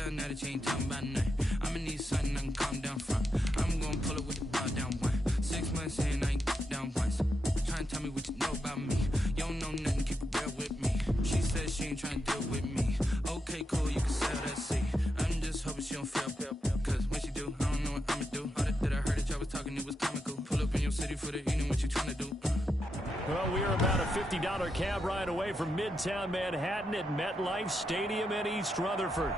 tell now that you ain't talking about nothing. I'ma need something I can calm down from. I'm gonna pull it with the bar down one. 6 months in, I ain't down once. Trying to tell me what you know about me. You don't know nothing, keep it real with me. She said she ain't trying to deal with me. Okay, cool, you can sell that seat. I'm just hoping she don't fail. Cause when she do, I don't know what I'ma do. All that I heard that y'all was talking, it was comical. Pull up in your city for the evening, what you trying to do? Well, we are about a $50 cab ride away from Midtown Manhattan at MetLife Stadium in East Rutherford.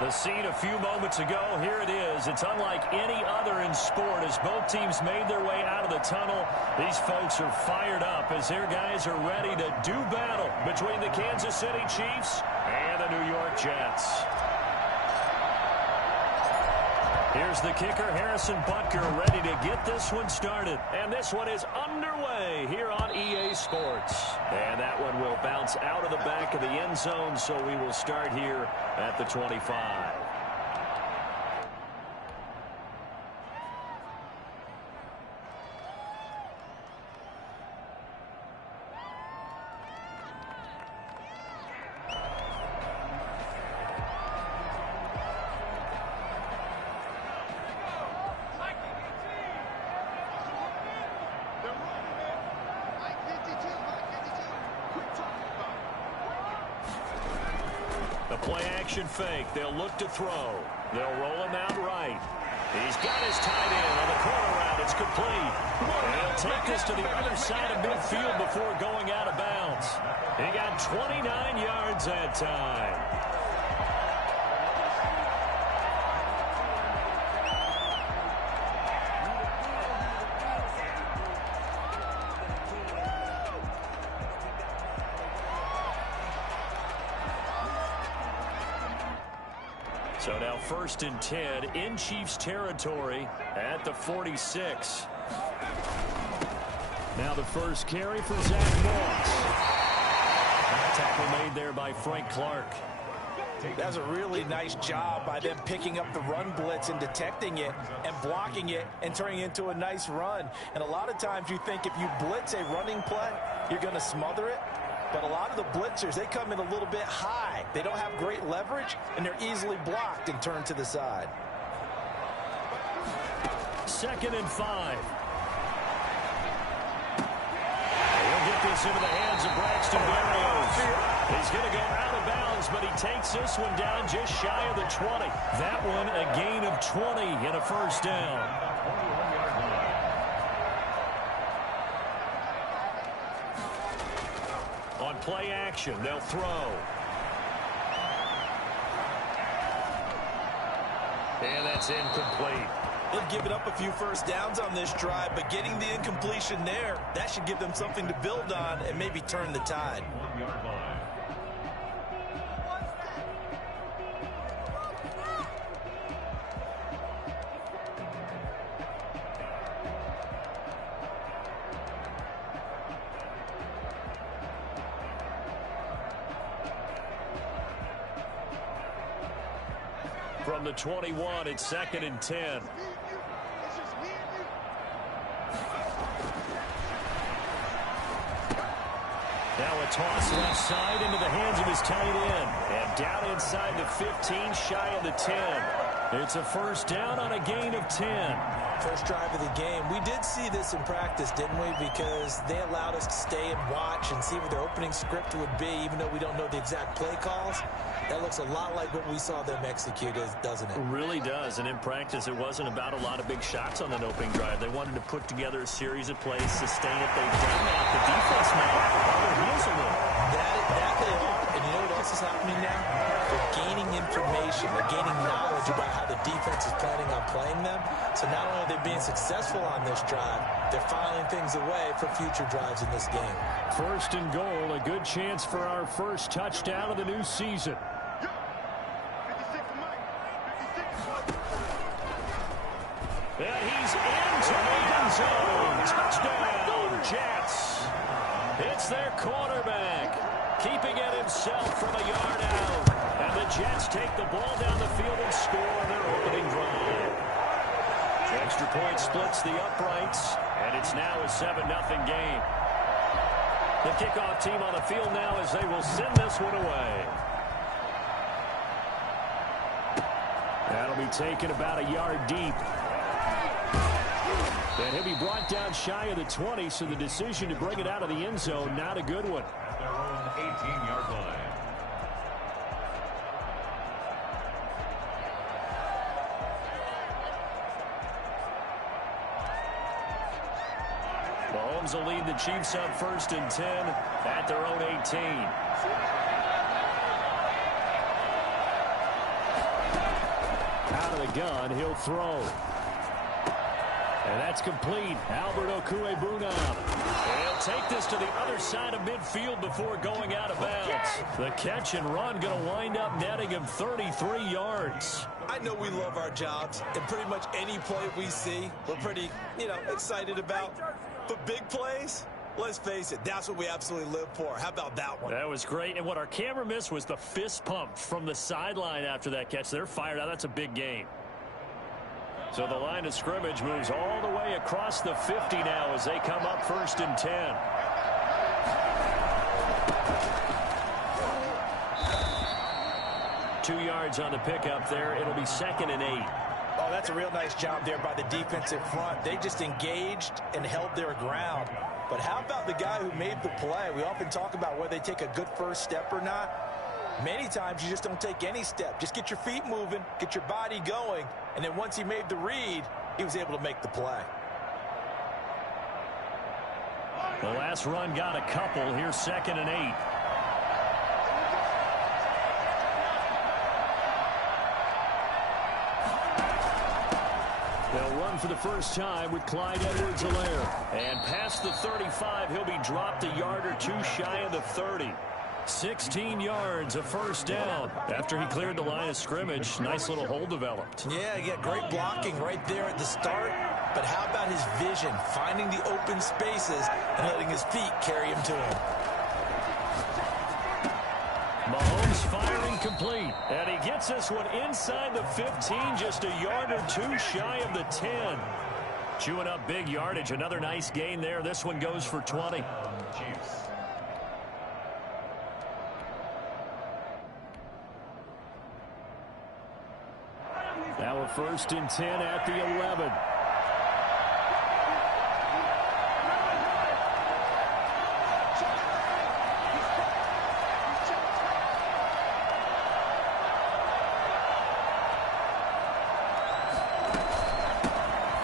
The scene a few moments ago, here it is. It's unlike any other in sport as both teams made their way out of the tunnel. These folks are fired up as their guys are ready to do battle between the Kansas City Chiefs and the New York Jets. Here's the kicker, Harrison Butker, ready to get this one started. And this one is underway here on EA Sports. And that one will bounce out of the back of the end zone, so we will start here at the 25. Play-action fake. They'll look to throw. They'll roll him out right. He's got his tight end on the corner route. It's complete. And he'll take this to the other side of midfield before going out of bounds. He got 29 yards that time. So now 1st and 10 in Chiefs territory at the 46. Now the first carry for Zach Moss. Tackle made there by Frank Clark. That's a really nice job by them picking up the run blitz and detecting it and blocking it and turning it into a nice run. And a lot of times you think if you blitz a running play, you're going to smother it. But a lot of the blitzers, they come in a little bit high. They don't have great leverage, and they're easily blocked and turned to the side. 2nd and 5. He'll get this into the hands of Braxton Berrios. He's going to go out of bounds, but he takes this one down just shy of the 20. That one a gain of 20 and a first down. On play action, they'll throw. And that's incomplete. They've given up a few first downs on this drive, but getting the incompletion there, that should give them something to build on and maybe turn the tide. From the 21, it's 2nd and 10. Now a toss left side into the hands of his tight end. And down inside the 15, shy of the 10. It's a first down on a gain of 10. First drive of the game. We did see this in practice, didn't we? Because they allowed us to stay and watch and see what their opening script would be, even though we don't know the exact play calls. That looks a lot like what we saw them execute, doesn't it? It really does. And in practice, it wasn't about a lot of big shots on that opening drive. They wanted to put together a series of plays, sustain it. They've done that. The defense might have to run their heels a little. That they are. And you know what else is happening now? They're gaining information. They're gaining knowledge about how the defense is planning on playing them. So not only are they being successful on this drive, they're filing things away for future drives in this game. 1st and goal, a good chance for our first touchdown of the new season. And he's into the end zone. Touchdown, Jets. It's their quarterback, keeping it himself from a yard out. And the Jets take the ball down the field and score on their opening drive. Extra point splits the uprights, and it's now a 7-0 game. The kickoff team on the field now as they will send this one away. That'll be taken about a yard deep. And he'll be brought down shy of the 20, so the decision to bring it out of the end zone, not a good one. Their own 18-yard line. Mahomes will lead the Chiefs up 1st and 10 at their own 18. Out of the gun, he'll throw. And that's complete. Albert Okwuegbunam. He'll take this to the other side of midfield before going out of bounds. The catch and run going to wind up netting him 33 yards. I know we love our jobs, and pretty much any play we see, we're pretty, excited about. But big plays, let's face it, that's what we absolutely live for. How about that one? That was great. And what our camera missed was the fist pump from the sideline after that catch. They're fired out. That's a big game. So the line of scrimmage moves all the way across the 50 now as they come up 1st and 10. Two yards on the pickup there. It'll be 2nd and 8. Oh, that's a real nice job there by the defensive front. They just engaged and held their ground. But how about the guy who made the play? We often talk about whether they take a good first step or not. Many times you just don't take any step. Just get your feet moving, get your body going, and then once he made the read, he was able to make the play. The last run got a couple. Here's 2nd and 8. They'll run for the first time with Clyde Edwards-Helaire. And past the 35, he'll be dropped a yard or two shy of the 30. 16 yards, a first down. After he cleared the line of scrimmage, nice little hole developed. Yeah, he got great blocking right there at the start. But how about his vision, finding the open spaces and letting his feet carry him to him? Mahomes firing complete. And he gets this one inside the 15, just a yard or two shy of the 10. Chewing up big yardage. Another nice gain there. This one goes for 20. Chiefs. Now a 1st and 10 at the 11.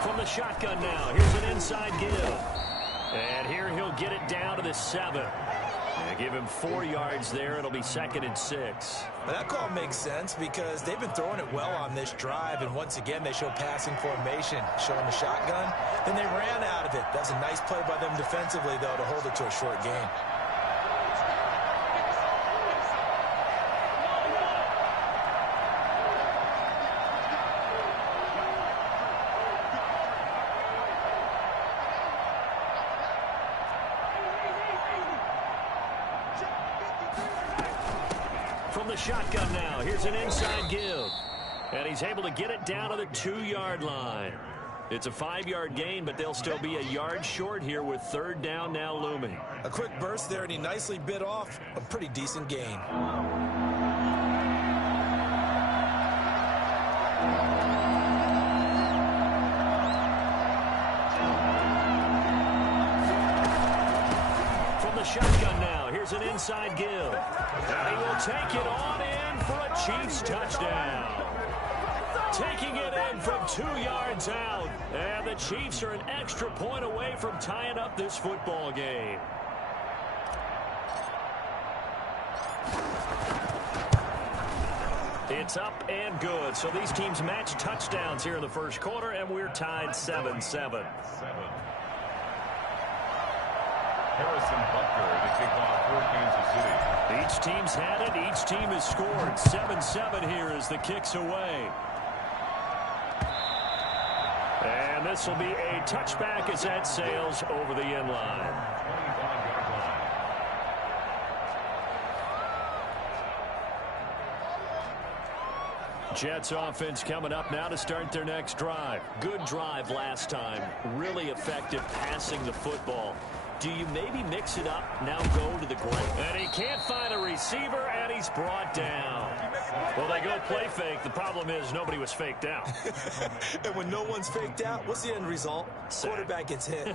From the shotgun now, here's an inside give. And here he'll get it down to the 7. And give him 4 yards there. It'll be 2nd and 6. Well, that call makes sense because they've been throwing it well on this drive, and once again they show passing formation, showing the shotgun. Then they ran out of it. That's a nice play by them defensively, though, to hold it to a short gain. From the shotgun now, here's an inside give. And he's able to get it down to the 2-yard line. It's a 5-yard gain, but they'll still be a yard short here with 3rd down now looming. A quick burst there, and he nicely bit off a pretty decent gain. From the shotgun now, here's an inside give. And he will take it on in for a Chiefs touchdown. Taking it in from 2 yards out. And the Chiefs are an extra point away from tying up this football game. It's up and good. So these teams match touchdowns here in the first quarter, and we're tied 7-7. Harrison Butker to kick off for Kansas City. Each team's had it. Each team has scored. 7-7 here as the kick's away. And this will be a touchback as that sails over the end line. 25-yard line. Jets offense coming up now to start their next drive. Good drive last time. Really effective passing the football. do you maybe mix it up, now go to the ground? And he can't find a receiver, and he's brought down. Well, they go play fake. The problem is nobody was faked out. And when no one's faked out, what's the end result? Quarterback gets hit.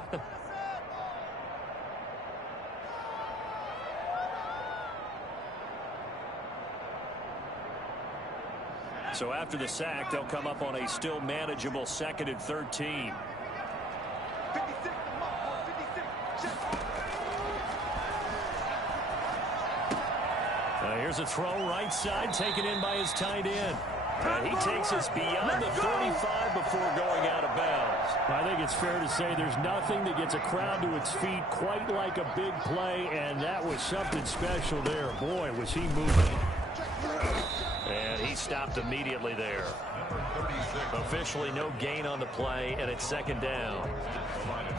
So after the sack, they'll come up on a still manageable 2nd and 13. Here's a throw right side, taken in by his tight end. And he takes us beyond the 35 before going out of bounds. I think it's fair to say there's nothing that gets a crowd to its feet quite like a big play, and that was something special there. Boy, was he moving. And he stopped immediately there. Officially no gain on the play, and it's 2nd down.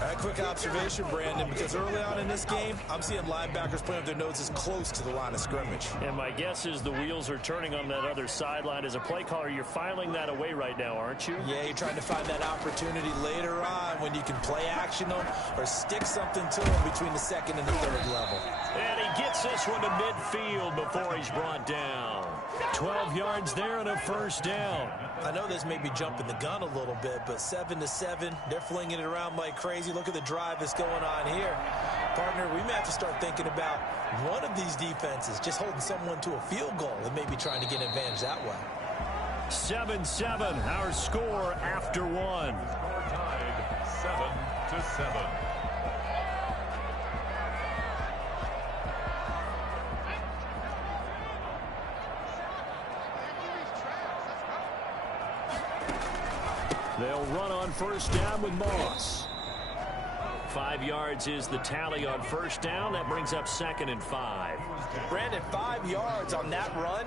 A quick observation, Brandon, because early on in this game, I'm seeing linebackers putting up their noses close to the line of scrimmage. And my guess is the wheels are turning on that other sideline. As a play caller, you're filing that away right now, aren't you? Yeah, you're trying to find that opportunity later on when you can play action them or stick something to them between the 2nd and the 3rd level. And he gets this one to midfield before he's brought down. 12 yards there and a 1st down. I know this may be jumping the gun a little bit, but 7-7, they're flinging it around like crazy. Look at the drive that's going on here. Partner, we may have to start thinking about one of these defenses just holding someone to a field goal and maybe trying to get an advantage that way. 7-7, our score after one. Score tied 7-7. They'll run on 1st down with Moss. 5 yards is the tally on 1st down. That brings up 2nd and 5. Brandon, 5 yards on that run.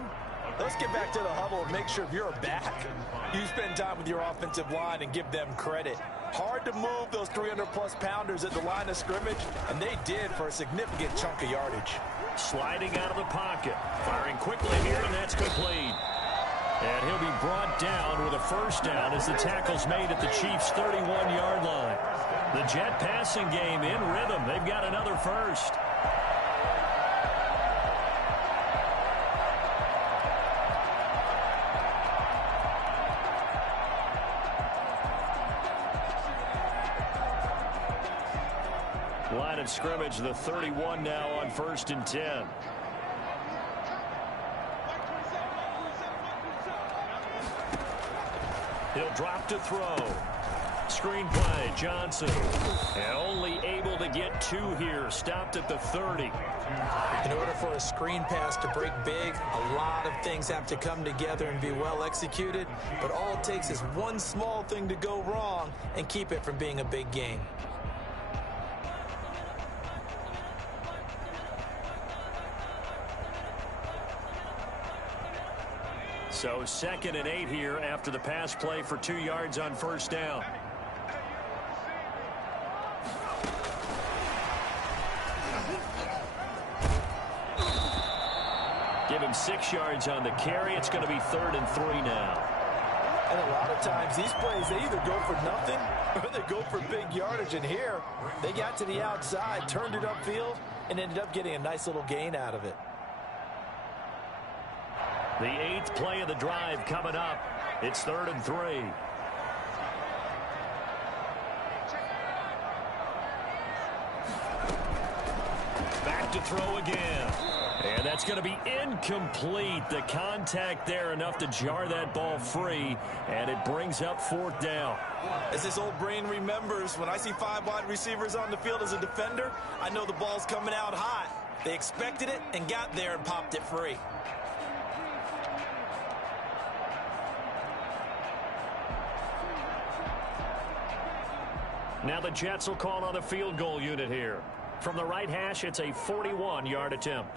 Let's get back to the huddle and make sure if you're a back, you spend time with your offensive line and give them credit. Hard to move those 300-plus pounders at the line of scrimmage, and they did for a significant chunk of yardage. Sliding out of the pocket. Firing quickly here, and that's complete. And he'll be brought down with a 1st down as the tackle's made at the Chiefs' 31-yard line. The Jet passing game in rhythm. They've got another 1st. Line of scrimmage, the 31 now on 1st and 10. He'll drop to throw. Screen play, Johnson. And only able to get 2 here. Stopped at the 30. In order for a screen pass to break big, a lot of things have to come together and be well executed. But all it takes is one small thing to go wrong and keep it from being a big game. So 2nd and 8 here after the pass play for 2 yards on 1st down. Give him 6 yards on the carry. It's going to be 3rd and 3 now. And a lot of times these plays, they either go for nothing or they go for big yardage. And here, they got to the outside, turned it upfield, and ended up getting a nice little gain out of it. The 8th play of the drive coming up. It's 3rd and 3. Back to throw again. And that's going to be incomplete. The contact there enough to jar that ball free. And it brings up 4th down. As this old brain remembers, when I see 5 wide receivers on the field as a defender, I know the ball's coming out hot. They expected it and got there and popped it free. Now the Jets will call on the field goal unit here. From the right hash, it's a 41-yard attempt.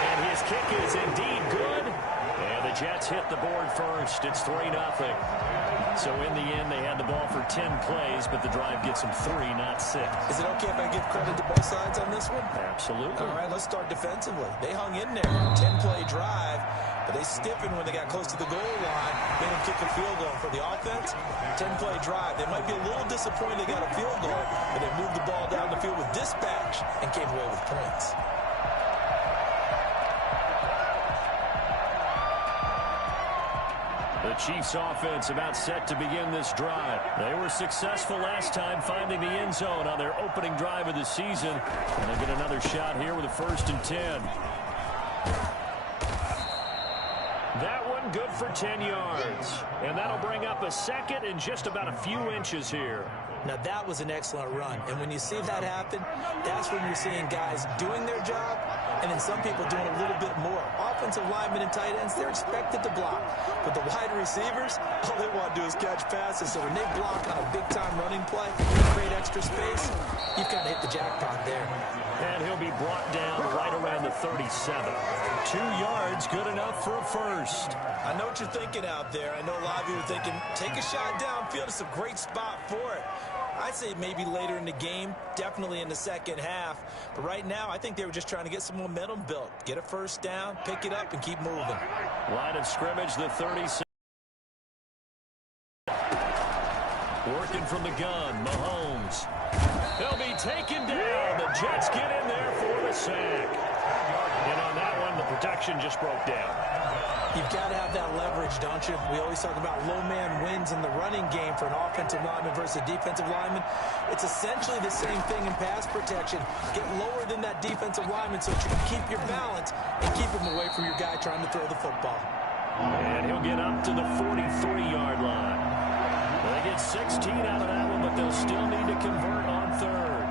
And his kick is indeed good. And the Jets Jets hit the board first. It's 3-0. So in the end, they had the ball for 10 plays, but the drive gets them 3, not 6. Is it okay if I give credit to both sides on this one? Absolutely. All right, let's start defensively. They hung in there. 10-play drive, but they stiffened when they got close to the goal line, made them kick a field goal. For the offense, 10-play drive. They might be a little disappointed they got a field goal, but they moved the ball down the field with dispatch and came away with points. The Chiefs offense about set to begin this drive. They were successful last time finding the end zone on their opening drive of the season. And they get another shot here with a 1st and 10. That one good for 10 yards. And that'll bring up a second and just about a few inches here. Now, that was an excellent run. And when you see that happen, that's when you're seeing guys doing their job and then some people doing a little bit more. Offensive linemen and tight ends, they're expected to block. But the wide receivers, all they want to do is catch passes. So when they block on a big-time running play, create extra space, you've kind of hit the jackpot there. And he'll be brought down right around the 37. 2 yards, good enough for a first. I know what you're thinking out there. I know a lot of you are thinking, take a shot downfield. It's a great spot for it. I'd say maybe later in the game, definitely in the second half. But right now, I think they were just trying to get some momentum built. Get a first down, pick it up, and keep moving. Line of scrimmage, the 36. Working from the gun, Mahomes. He'll be taken down. The Jets get in there for the sack. And on that one, the protection just broke down. You've got to have that leverage, don't you? We always talk about low man wins in the running game for an offensive lineman versus a defensive lineman. It's essentially the same thing in pass protection. Get lower than that defensive lineman so that you can keep your balance and keep him away from your guy trying to throw the football. And he'll get up to the 43-yard line. They get 16 out of that one, but they'll still need to convert on third.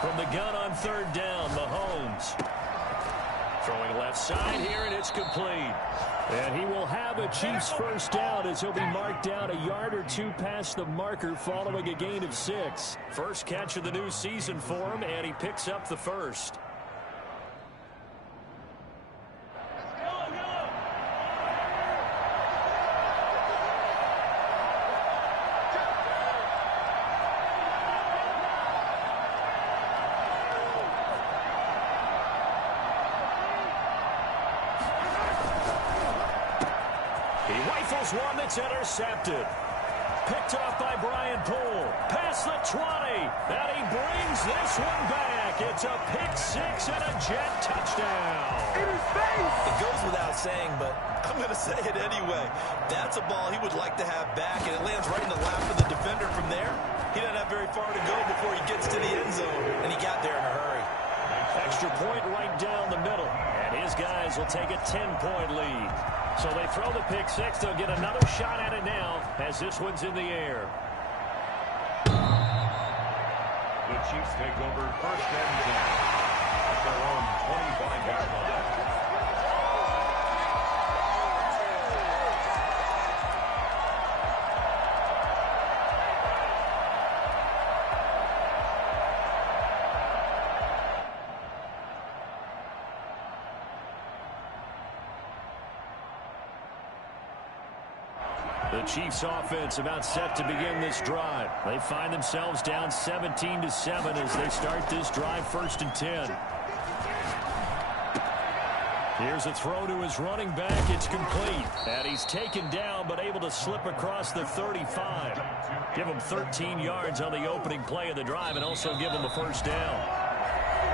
From the gun on 3rd down, Mahomes. Throwing left side here, and it's complete. And he will have a Chiefs first down as he'll be marked down a yard or 2 past the marker following a gain of 6. First catch of the new season for him, and he picks up the first. One that's intercepted. Picked off by Brian Poole. Past the 20. And he brings this one back. It's a pick 6 and a Jet touchdown. In his face. It goes without saying, but I'm going to say it anyway. That's a ball he would like to have back, and it lands right in the lap of the defender from there. He doesn't have very far to go before he gets to the end zone, and he got there in a hurry. Extra point right down the middle. And his guys will take a 10-point lead. So they throw the pick 6. They'll get another shot at it now as this one's in the air. The Chiefs take over 1st and 10 at their own 25-yard line. The Chiefs offense about set to begin this drive. They find themselves down 17-7 as they start this drive 1st and 10. Here's a throw to his running back. It's complete. And he's taken down but able to slip across the 35. Give him 13 yards on the opening play of the drive and also give him a first down.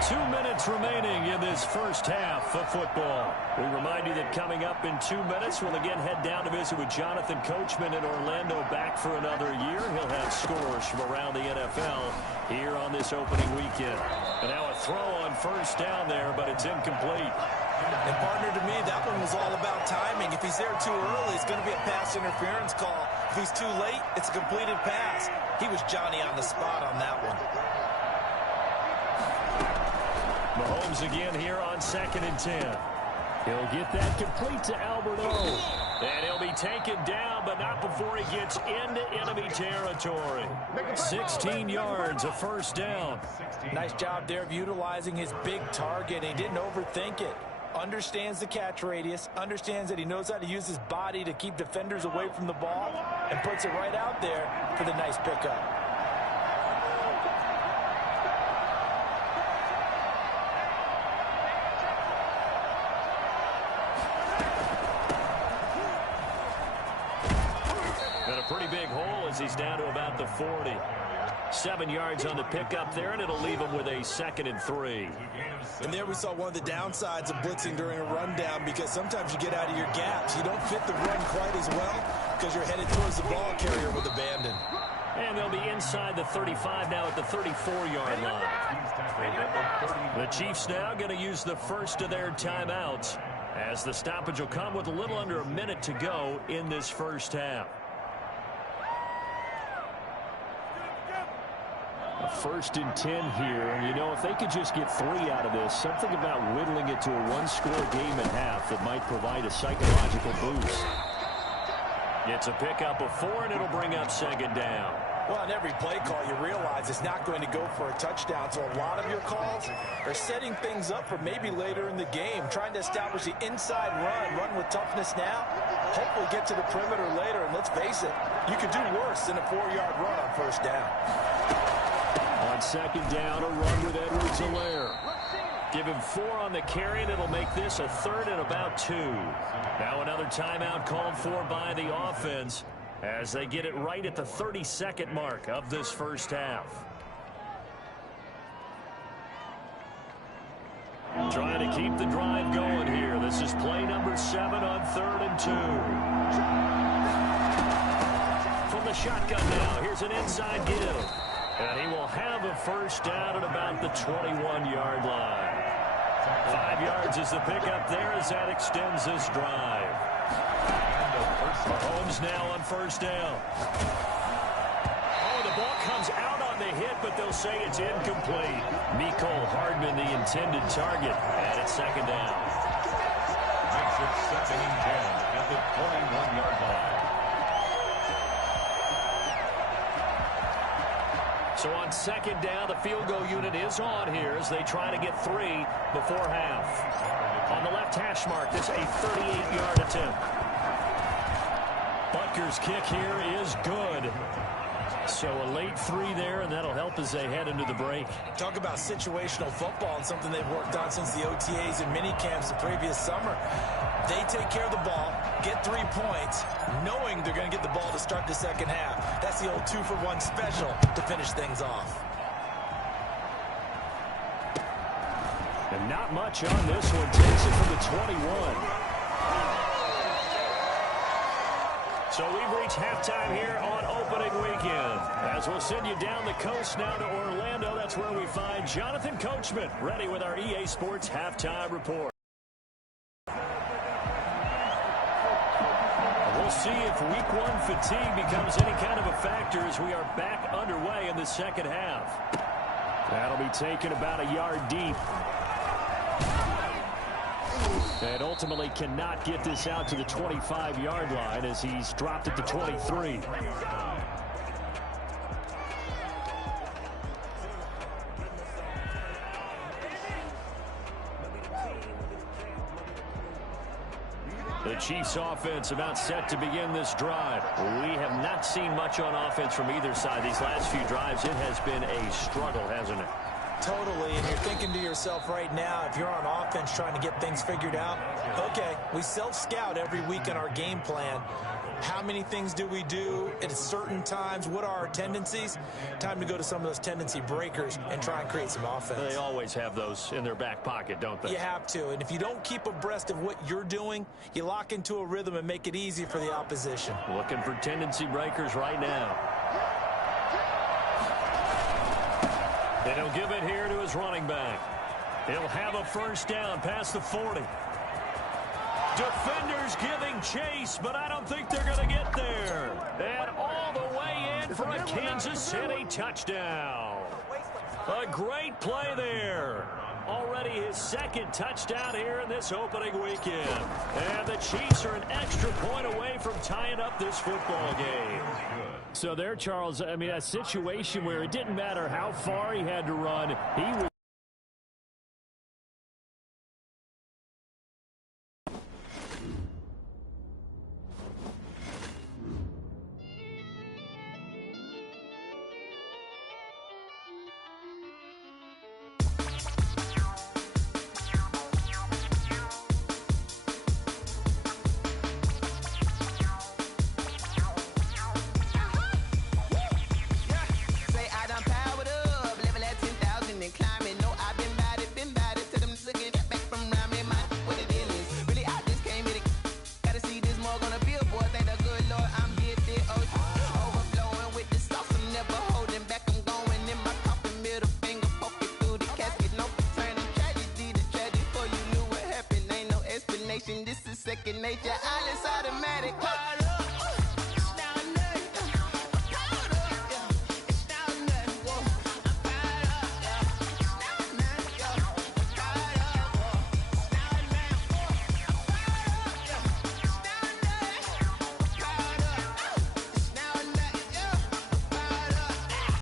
2 minutes remaining in this first half of football. We remind you that coming up in 2 minutes, we'll again head down to visit with Jonathan Coachman in Orlando, back for another year. He'll have scores from around the NFL here on this opening weekend. And now a throw on first down there, but it's incomplete. And partner, to me, that one was all about timing. If he's there too early, it's going to be a pass interference call. If he's too late, it's a completed pass. He was Johnny on the spot on that one. Mahomes again here on 2nd and 10. He'll get that complete to Albert O. And he'll be taken down, but not before he gets into enemy territory. 16 yards, a first down. Nice job there of utilizing his big target. He didn't overthink it. Understands the catch radius, understands that he knows how to use his body to keep defenders away from the ball, and puts it right out there for the nice pickup. Pretty big hole as he's down to about the 40. 7 yards on the pickup there, and it'll leave him with a 2nd and 3. And there we saw one of the downsides of blitzing during a rundown, because sometimes you get out of your gaps. You don't fit the run quite as well because you're headed towards the ball carrier with abandon. And they'll be inside the 35 now at the 34-yard line. The Chiefs now going to use the first of their timeouts, as the stoppage will come with a little under a minute to go in this first half. A 1st and 10 here, and you know, if they could just get 3 out of this, something about whittling it to a 1-score game at half that might provide a psychological boost. It's a pickup of 4, and it'll bring up 2nd down. Well, on every play call, you realize it's not going to go for a touchdown, so a lot of your calls are setting things up for maybe later in the game, trying to establish the inside run with toughness now, hopefully get to the perimeter later, and let's face it, you could do worse than a 4-yard run on 1st down. On 2nd down, a run with Edwards-Helaire. Give him 4 on the carry, and it'll make this a 3rd and about 2. Now another timeout called for by the offense as they get it right at the 32nd mark of this first half. Trying to keep the drive going here. This is play number 7 on 3rd and 2. From the shotgun now, here's an inside give. And he will have a first down at about the 21-yard line. 5 yards is the pickup there as that extends this drive. Mahomes now on 1st down. Oh, the ball comes out on the hit, but they'll say it's incomplete. Mecole Hardman, the intended target, and it's 2nd down. Makes it 2nd and 10 at the 21-yard line. So on 2nd down, the field goal unit is on here as they try to get 3 before half. On the left hash mark, this a 38-yard attempt. Butker's kick here is good. So a late 3 there, and that'll help as they head into the break. Talk about situational football and something they've worked on since the OTAs and mini camps the previous summer. They take care of the ball, get 3 points, knowing they're going to get the ball to start the second half. That's the old 2-for-1 special to finish things off. And not much on this one. Takes it from the 21. So we've reached halftime here on opening weekend. As we'll send you down the coast now to Orlando, that's where we find Jonathan Coachman ready with our EA Sports Halftime Report. We'll see if week 1 fatigue becomes any kind of a factor as we are back underway in the second half. That'll be taken about a yard deep. And ultimately cannot get this out to the 25-yard line as he's dropped at the 23. The Chiefs offense about set to begin this drive. We have not seen much on offense from either side these last few drives. It has been a struggle, hasn't it? Totally, and you're thinking to yourself right now, if you're on offense trying to get things figured out, okay, we self-scout every week in our game plan. How many things do we do at certain times? What are our tendencies? Time to go to some of those tendency breakers and try and create some offense. They always have those in their back pocket, don't they? You have to, and if you don't keep abreast of what you're doing, you lock into a rhythm and make it easy for the opposition. Looking for tendency breakers right now. And he'll give it here to his running back. He'll have a first down past the 40. Defenders giving chase, but I don't think they're going to get there. And all the way in for a Kansas City touchdown. A great play there. Already his second touchdown here in this opening weekend. And the Chiefs are an extra point away from tying up this football game. So there, Charles, I mean, a situation where it didn't matter how far he had to run. He was this is second nature. All is automatic.